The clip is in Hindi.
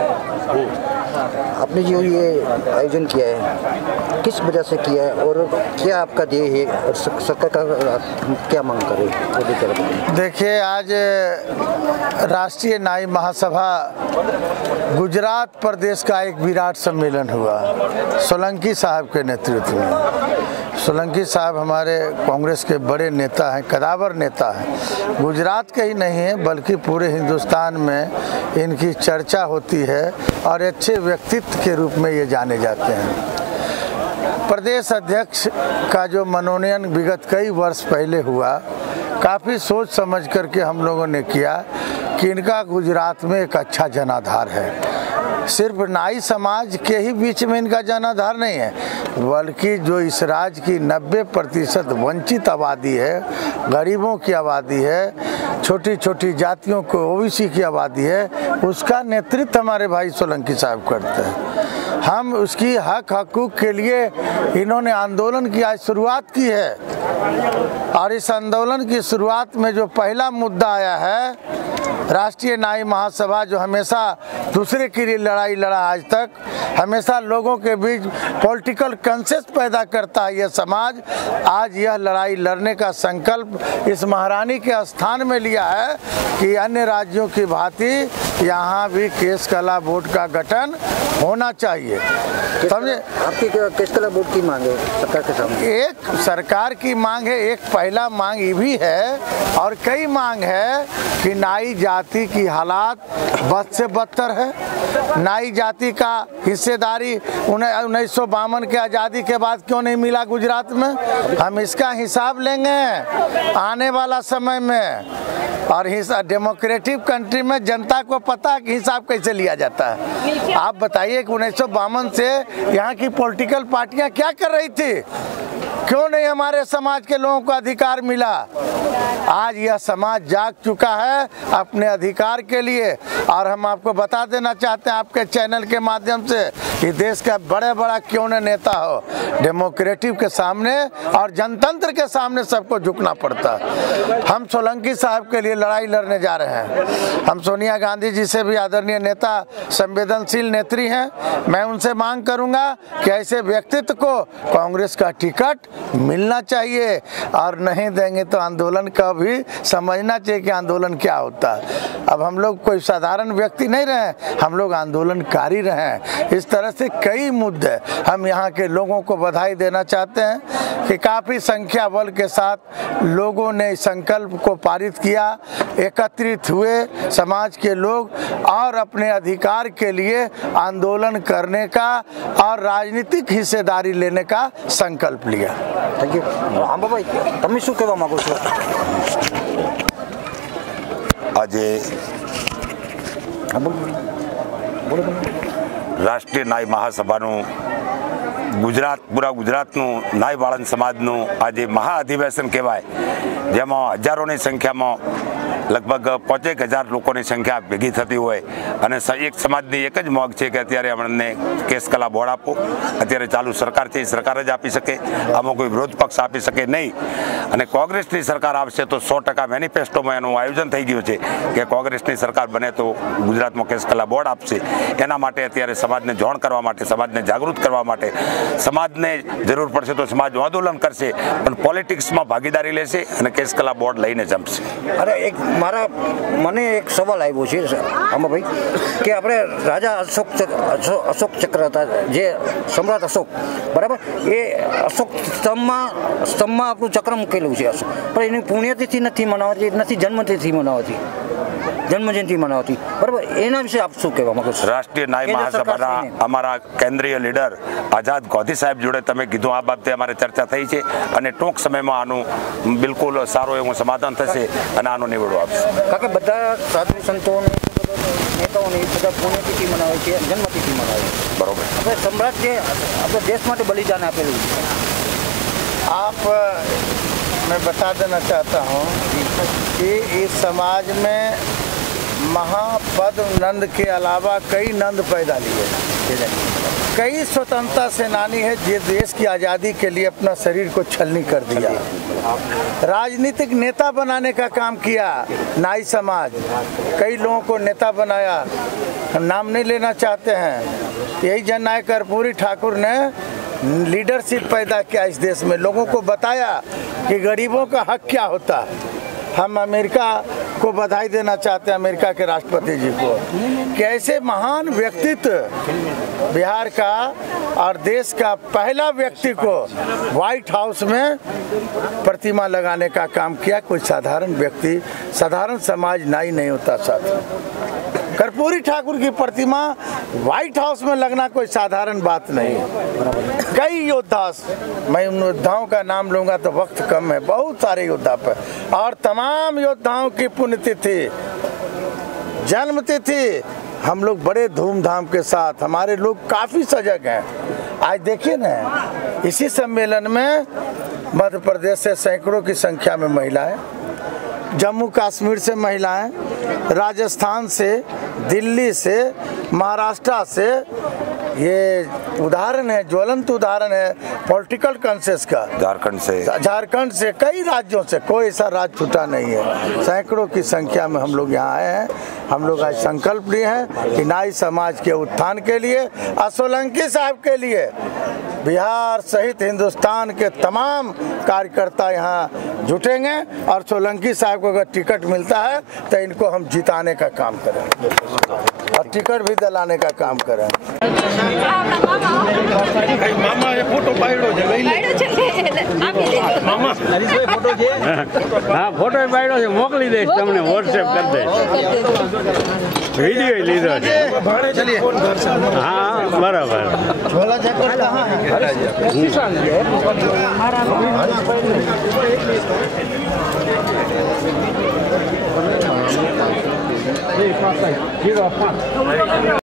आपने जो ये आयोजन किया है किस वजह से किया है और क्या आपका ध्येय है और सरकार का क्या मांग करे? देखिए, आज राष्ट्रीय न्याय महासभा गुजरात प्रदेश का एक विराट सम्मेलन हुआ सोलंकी साहब के नेतृत्व में। सोलंकी साहब हमारे कांग्रेस के बड़े नेता हैं, कदावर नेता हैं। गुजरात के ही नहीं है बल्कि पूरे हिंदुस्तान में इनकी चर्चा होती है और अच्छे व्यक्तित्व के रूप में ये जाने जाते हैं। प्रदेश अध्यक्ष का जो मनोनयन विगत कई वर्ष पहले हुआ, काफ़ी सोच समझ करके हम लोगों ने किया कि इनका गुजरात में एक अच्छा जनाधार है। सिर्फ नाई समाज के ही बीच में इनका जनाधार नहीं है, बल्कि जो इस राज्य की 90% वंचित आबादी है, गरीबों की आबादी है, छोटी छोटी जातियों को ओबीसी की आबादी है, उसका नेतृत्व हमारे भाई सोलंकी साहब करते हैं। हम उसकी हक हकूक़ के लिए इन्होंने आंदोलन की आज शुरुआत की है और इस आंदोलन की शुरुआत में जो पहला मुद्दा आया है, राष्ट्रीय न्याय महासभा जो हमेशा दूसरे के लिए लड़ाई लड़ा, आज तक हमेशा लोगों के बीच पॉलिटिकल कंसेंसस पैदा करता है यह समाज, आज यह लड़ाई लड़ने का संकल्प इस महारानी के स्थान में लिया है कि अन्य राज्यों की भांति यहाँ भी केस कला बोर्ड का गठन होना चाहिए। समझे? आपकी केस कला बोर्ड की मांग है सरकार के सामने? एक सरकार की मांग है, एक पहला मांग ये भी है और कई मांग है कि नाई जाति की हालात बद से बदतर है। नाई जाति का हिस्सेदारी 1952 के आज़ादी के बाद क्यों नहीं मिला गुजरात में? हम इसका हिसाब लेंगे आने वाला समय में। और डेमोक्रेटिक कंट्री में जनता को पता है कि हिसाब कैसे लिया जाता है। आप बताइए कि 1952 से यहाँ की पॉलिटिकल पार्टियां क्या कर रही थी? क्यों नहीं हमारे समाज के लोगों को अधिकार मिला? आज यह समाज जाग चुका है अपने अधिकार के लिए और हम आपको बता देना चाहते हैं आपके चैनल के माध्यम से कि देश का बड़ा क्यों न नेता हो, डेमोक्रेटिक के सामने और जनतंत्र के सामने सबको झुकना पड़ता है। हम सोलंकी साहब के लिए लड़ाई लड़ने जा रहे हैं। हम सोनिया गांधी जी से भी आदरणीय नेता, संवेदनशील नेत्री हैं, मैं उनसे मांग करूंगा कि ऐसे व्यक्तित्व को कांग्रेस का टिकट मिलना चाहिए और नहीं देंगे तो आंदोलन का भी समझना चाहिए कि आंदोलन क्या होता है। अब हम लोग कोई साधारण व्यक्ति नहीं रहे, हम लोग आंदोलनकारी रहे। इस तरह से कई मुद्दे हम यहाँ के लोगों को बधाई देना चाहते हैं कि काफ़ी संख्या बल के साथ लोगों ने संकल्प को पारित किया, एकत्रित हुए समाज के लोग और अपने अधिकार के लिए आंदोलन करने का और राजनीतिक हिस्सेदारी लेने का संकल्प लिया। Thank you. आंबा भाई, તમે શું કહેવા માંગો છો? આજે રાષ્ટ્રીય ન્યાય મહાસભાનું પૂરા ગુજરાતનું ન્યાય વાળંદ સમાજનું આજે મહાઅધિવેશન કહેવાય, જેમાં હજારોની સંખ્યામાં લગભગ 5,000 લોકોની સંખ્યા ભેગી થતી હોય અને એક સમાજની એક જ માંગ છે કે અત્યારે અમને કેસ કલા બોર્ડ આપો। અત્યારે ચાલુ સરકાર છે એ સરકાર જ આપી શકે, આમાં કોઈ વિરોધ પક્ષ આપી શકે નહીં અને કોંગ્રેસની સરકાર આવશે તો 100% મેનિફેસ્ટોમાં એનું આયોજન થઈ ગયું છે કે કોંગ્રેસની સરકાર બને તો ગુજરાતમાં કેસ કલા બોર્ડ આપશે। એના માટે અત્યારે સમાજને જોણ કરવા માટે, સમાજને જાગૃત કરવા માટે, સમાજને જરૂર પડશે તો સમાજ આંદોલન કરશે પણ પોલિટિક્સમાં ભાગીદારી લેશે અને કેસ કલા બોર્ડ લઈને જમશે। અરે એક મને એક સવાલ આવ્યો છે આંબાભાઈ કે આપણે રાજા અશોક ચક્ર હતા, જે સમ્રાટ અશોક, બરાબર, એ અશોક સ્તંભમાં આપણું ચક્ર મૂકેલું છે અશોક, પણ એની પુણ્યતિથિ નથી મનાવતી, નથી જન્મતિથિ મનાવતી, જન્મજયંતિ મનાવતી, બરાબર, એના વિશે આપ શું કહેવા માંગો છો? રાષ્ટ્રીય ન્યાય મહાસભાના અમારા કેન્દ્રીય લીડર આઝાદ ગોધી સાહેબ જોડે તમે કીધું આ બાબતે અમારે ચર્ચા થઈ છે અને ટૂંક સમયમાં આનું બિલકુલ સારું એવું સમાધાન થશે અને આનો નિવડો આપશે। કારણ કે બધા સાધુ સંતોને નેતાઓને બધા પુણ્યતિથિ મનાવે છે, જન્મતિથિ મનાવે, બરોબર। આપણે સમ્રાટ જે આપણે દેશ માટે બલિદાન આપેલું છે, आप मैं बता देना चाहता हूँ कि इस समाज में महापद्म नंद के अलावा कई नंद पैदा लिए। कई स्वतंत्रता सेनानी है जो देश की आज़ादी के लिए अपना शरीर को छलनी कर दिया, राजनीतिक नेता बनाने का काम किया। नाई समाज कई लोगों को नेता बनाया, नाम नहीं लेना चाहते हैं। यही जननायक कर्पूरी ठाकुर ने लीडरशिप पैदा किया इस देश में, लोगों को बताया कि गरीबों का हक क्या होता है। हम अमेरिका को बधाई देना चाहते हैं, अमेरिका के राष्ट्रपति जी को, कि ऐसे महान व्यक्तित्व बिहार का और देश का पहला व्यक्ति को व्हाइट हाउस में प्रतिमा लगाने का काम किया। कोई साधारण व्यक्ति, साधारण समाज नाई नहीं होता साथ। कर्पूरी ठाकुर की प्रतिमा व्हाइट हाउस में लगना कोई साधारण बात नहीं है। कई योद्धा, मैं उन योद्धाओं का नाम लूंगा तो वक्त कम है, बहुत सारे योद्धा पर, और तमाम योद्धाओं की पुण्यतिथि, जन्मतिथि हम लोग बड़े धूमधाम के साथ, हमारे लोग काफ़ी सजग हैं। आज देखिए ना, इसी सम्मेलन में मध्य प्रदेश से सैकड़ों की संख्या में महिलाएं, जम्मू कश्मीर से महिलाएं, राजस्थान से, दिल्ली से, महाराष्ट्र से, ये उदाहरण है, ज्वलंत उदाहरण है पॉलिटिकल कॉन्सेंस का। झारखंड से कई राज्यों से, कोई ऐसा राज्य छूटा नहीं है। सैकड़ों की संख्या में हम लोग यहाँ आए हैं। हम लोग आज संकल्प लिए हैं कि नाई समाज के उत्थान के लिए, सोलंकी साहब के लिए, बिहार सहित हिंदुस्तान के तमाम कार्यकर्ता यहाँ जुटेंगे और सोलंकी साहब को अगर टिकट मिलता है तो इनको हम जिताने का काम करें और टिकट भी दिलाने का काम करें। मामा ये फोटो पाइडो मामा फोटो છે હા ફોટો પાડ્યો છે, મોકલી દઈશ તમને, વોટ્સએપ કરી દઈશ, વિડિયો લીધો છે। હા બરાબર। झोला जैकेट कहाँ है?